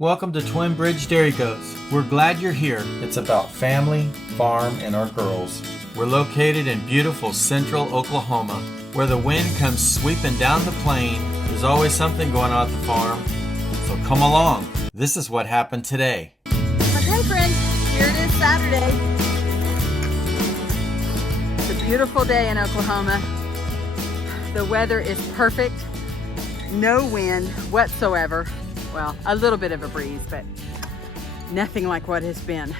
Welcome to Twin Bridge Dairy Goats. We're glad you're here. It's about family, farm, and our girls. We're located in beautiful central Oklahoma, where the wind comes sweeping down the plain. There's always something going on at the farm. So come along. This is what happened today. Okay, friends, here it is Saturday. It's a beautiful day in Oklahoma. The weather is perfect. No wind whatsoever. Well, a little bit of a breeze, but nothing like what has been.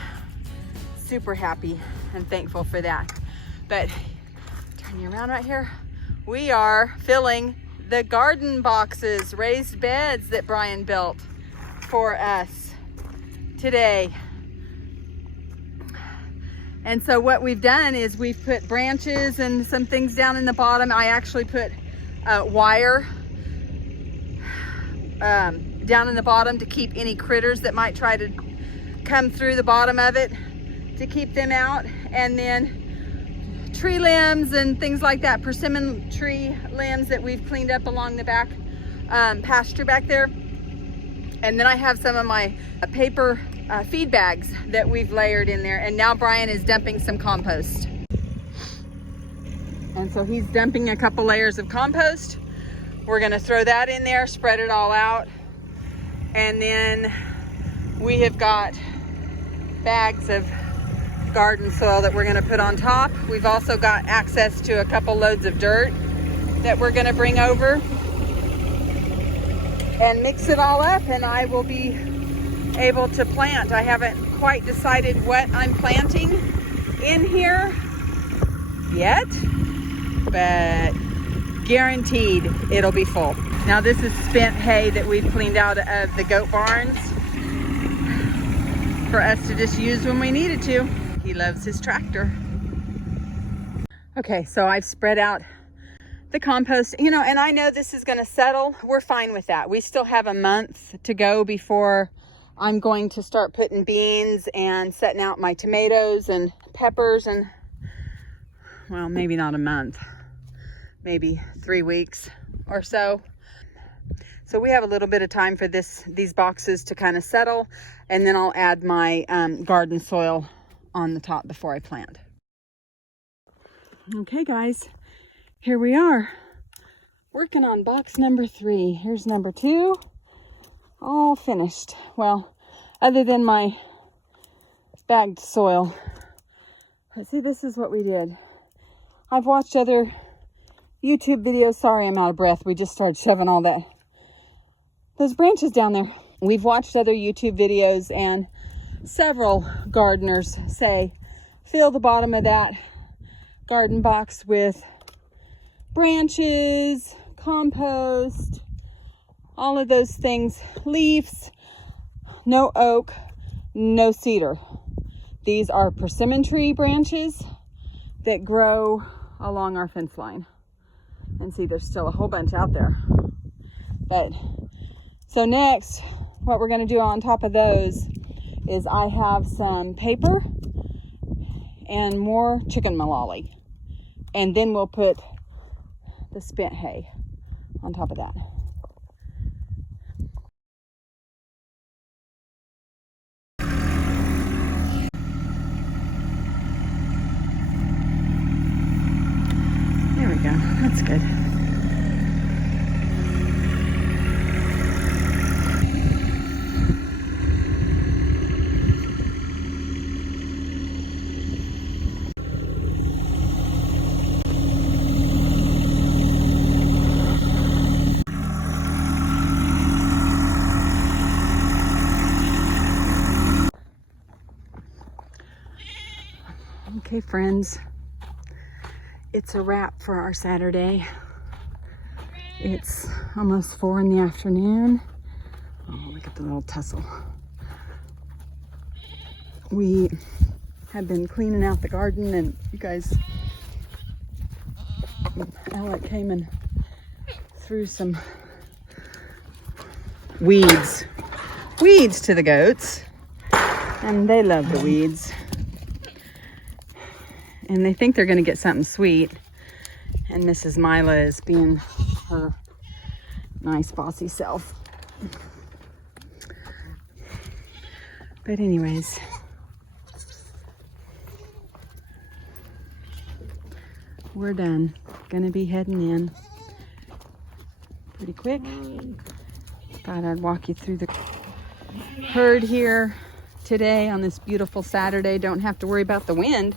Super happy and thankful for that. But turn you around right here. We are filling the garden boxes, raised beds that Brian built for us today. And so what we've done is we've put branches and some things down in the bottom. I actually put wire down in the bottom to keep any critters that might try to come through the bottom of it, to keep them out. And then tree limbs and things like that, persimmon tree limbs that we've cleaned up along the back pasture back there. And then I have some of my paper feed bags that we've layered in there. And now Brian is dumping some compost. And so he's dumping a couple layers of compost. We're gonna throw that in there, spread it all out. And then we have got bags of garden soil that we're gonna put on top. We've also got access to a couple loads of dirt that we're gonna bring over and mix it all up, and I will be able to plant. I haven't quite decided what I'm planting in here yet, but guaranteed it'll be full. Now this is spent hay that we've cleaned out of the goat barns for us to just use when we needed to. He loves his tractor. Okay, so I've spread out the compost, and I know this is gonna settle. We're fine with that. We still have a month to go before I'm going to start putting beans and setting out my tomatoes and peppers, and well, maybe not a month, maybe 3 weeks or so. So we have a little bit of time for these boxes to kind of settle, and then I'll add my garden soil on the top before I plant. Okay guys, here we are working on box number 3. Here's number 2, all finished. Well, other than my bagged soil. But see, this is what we did. I've watched other YouTube videos. Sorry, I'm out of breath. We just started shoving all those branches down there. We've watched other YouTube videos, and several gardeners say fill the bottom of that garden box with branches, compost, all of those things, leaves, no oak, no cedar. These are persimmon tree branches that grow along our fence line. And see, there's still a whole bunch out there. But so next, what we're going to do on top of those is I have some paper and more chicken malali. And then we'll put the spent hay on top of that. There we go. That's good. Okay, friends, it's a wrap for our Saturday. It's almost 4 in the afternoon. Oh, look at the little tussle. We have been cleaning out the garden, and you guys, Alec came and threw some weeds to the goats, and they love the weeds. And they think they're going to get something sweet. And Mrs. Mila is being her nice bossy self. But anyways, we're done. Gonna be heading in pretty quick. Thought I'd walk you through the herd here today on this beautiful Saturday. Don't have to worry about the wind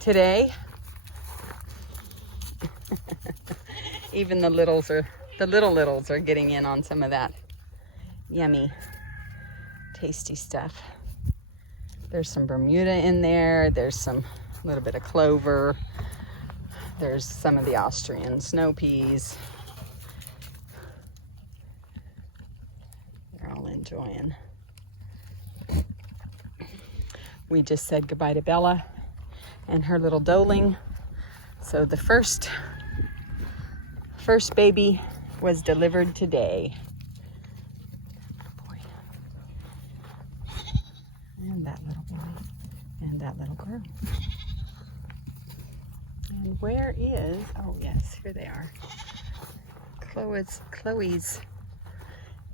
today. Even the little littles are getting in on some of that yummy, tasty stuff. There's some Bermuda in there. There's some little bit of clover. There's some of the Austrian snow peas. They're all enjoying. We just said goodbye to Bella and her little doeling. So the first baby was delivered today. Boy. And that little boy. And that little girl. And where is, oh yes, here they are. Chloe's,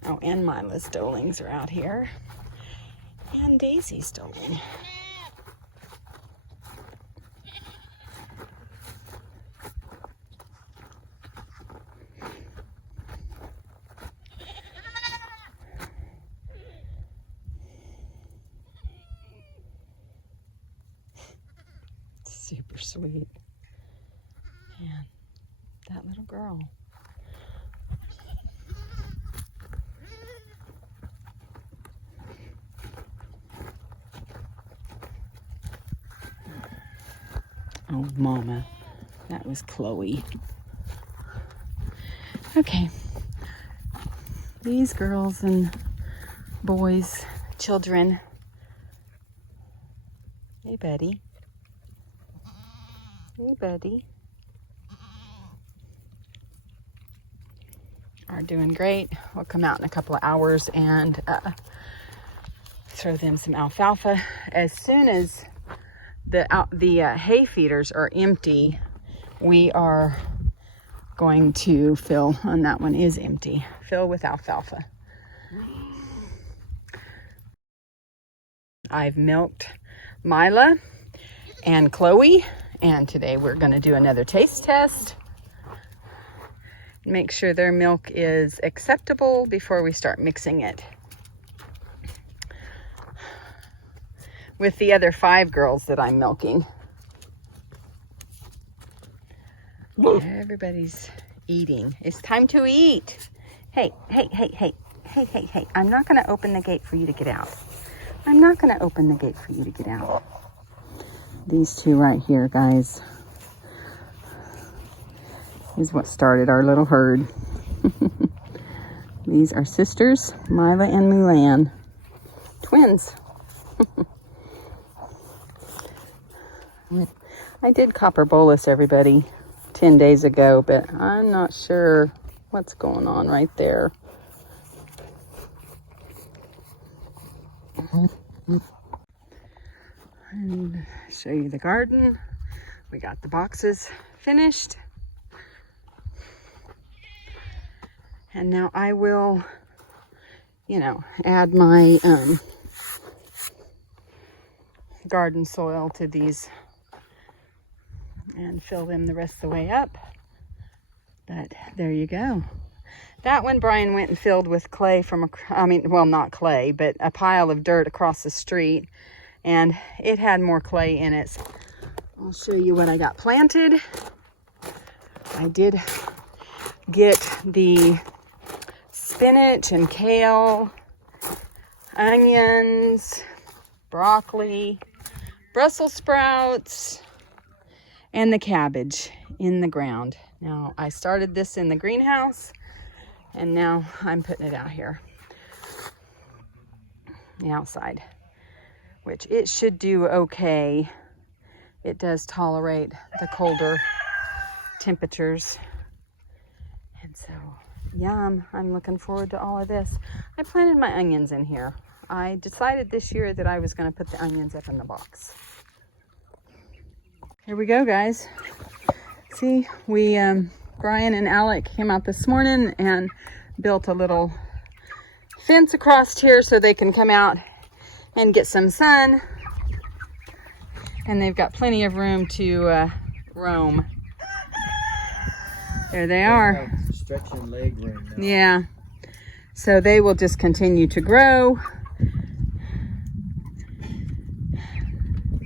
oh, and Mila's doelings are out here. And Daisy's doeling. Super sweet. And that little girl. Oh, Mama. That was Chloe. Okay. These girls and boys, children. Hey, Betty. Hey, Betty. Are doing great. We'll come out in a couple of hours and throw them some alfalfa. As soon as the hay feeders are empty, we are going to fill, and that one is empty, fill with alfalfa. I've milked Mila and Chloe, and today we're going to do another taste test. Make sure their milk is acceptable before we start mixing it with the other 5 girls that I'm milking. Everybody's eating. It's time to eat. Hey. I'm not going to open the gate for you to get out. I'm not going to open the gate for you to get out. These 2 right here, guys, is what started our little herd. These are sisters, Mila and Mulan. Twins. I did copper bolus everybody 10 days ago, but I'm not sure what's going on right there. And show you the garden. We got the boxes finished. And now I will, add my garden soil to these and fill them the rest of the way up. But there you go. That one Brian went and filled with clay from, not clay, but a pile of dirt across the street. And it had more clay in it. I'll show you what I got planted. I did get the spinach and kale, onions, broccoli, Brussels sprouts, and the cabbage in the ground. Now, I started this in the greenhouse, and now I'm putting it out here, the outside, which it should do okay. It does tolerate the colder temperatures. And so, yum, I'm looking forward to all of this. I planted my onions in here. I decided this year that I was going to put the onions up in the box. Here we go, guys. See, Brian and Alec came out this morning and built a little fence across here so they can come out and get some sun. And they've got plenty of room to roam. There they are. Stretching leg room now. Yeah. So they will just continue to grow.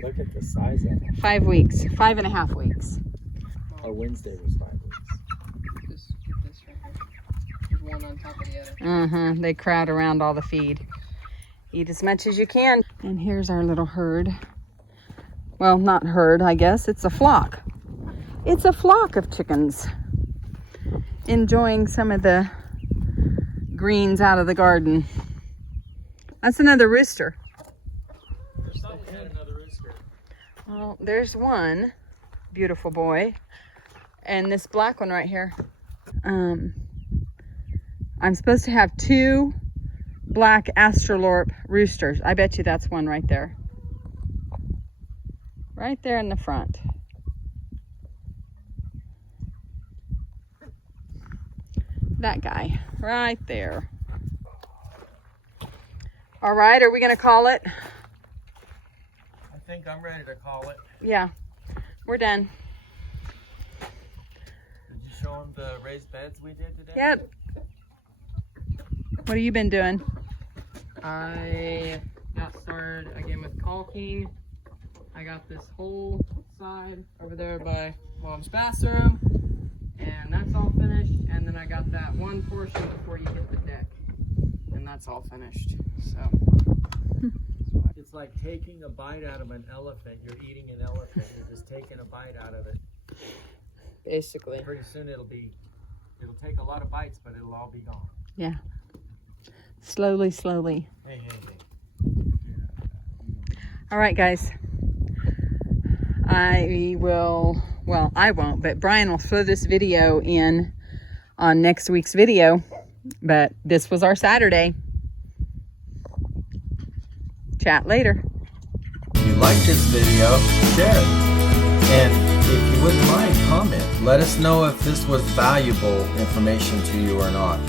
Look at the size of it. 5 weeks, 5.5 weeks. Our Wednesday was 5 weeks. This right here. There's one on top of the other. They crowd around all the feed. Eat as much as you can. And here's our little herd. Well, not herd, I guess. It's a flock. It's a flock of chickens. Enjoying some of the greens out of the garden. That's another rooster. There's something had another rooster. Well, there's one beautiful boy. And this black one right here. I'm supposed to have 2 black Australorp roosters. I bet you that's one right there. Right there in the front. That guy right there. All right, are we gonna call it? I think I'm ready to call it. Yeah, we're done. Did you show them the raised beds we did today? Yep. What have you been doing? I got started again with caulking. I got this whole side over there by Mom's bathroom, and that's all finished. And then I got that one portion before you hit the deck, and that's all finished. So It's like taking a bite out of an elephant. You're eating an elephant. You're just taking a bite out of it. basically, Pretty soon it'll take a lot of bites, but it'll all be gone. Yeah. Slowly, slowly. Hey. All right, guys. I won't, but Brian will throw this video in on next week's video. But this was our Saturday. Chat later. If you like this video, share it. And if you wouldn't mind, comment. Let us know if this was valuable information to you or not.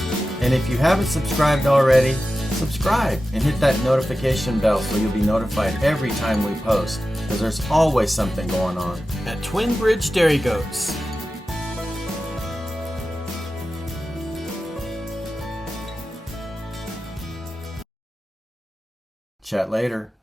And if you haven't subscribed already, subscribe and hit that notification bell so you'll be notified every time we post, because there's always something going on at Twin Bridge Dairy Goats. Chat later.